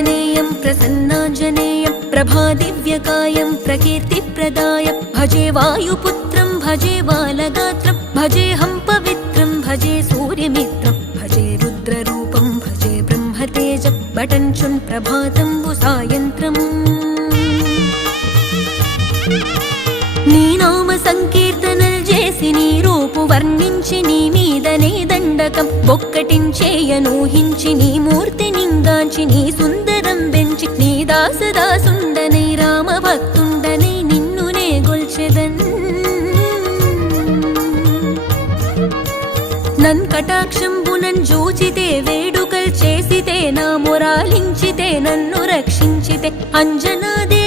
प्रसन्नाञ्जनेयं प्रसन्नाञ्जनेयं प्रभादिव्यकायं प्रकीर्तिप्रदायं भजे वायुपुत्रं भजे बालगात्रं भजेऽहं पवित्रं भजे सूर्यमित्रं भजे रुद्ररूपं भजे ब्रह्मतेजं बटञ्चुं प्रभातं सायन्त्रम् నీ నామ సంకీర్తనలు చేసి నీ రూపు వర్ణించి నీ మీదనే దండకం ఒక్కటించేయనూహించి నీ మూర్తి నింగాంచి నీ సుందరం పెంచి నీ దాసదాసుండనై రామ భక్తుండనై నిన్నునే గొల్చెదన్ నన్ కటాక్షంబునన్ జూచితే వేడుకల్ చేసితే నా మొరాలించితే నన్ను రక్షించితే అంజనాదే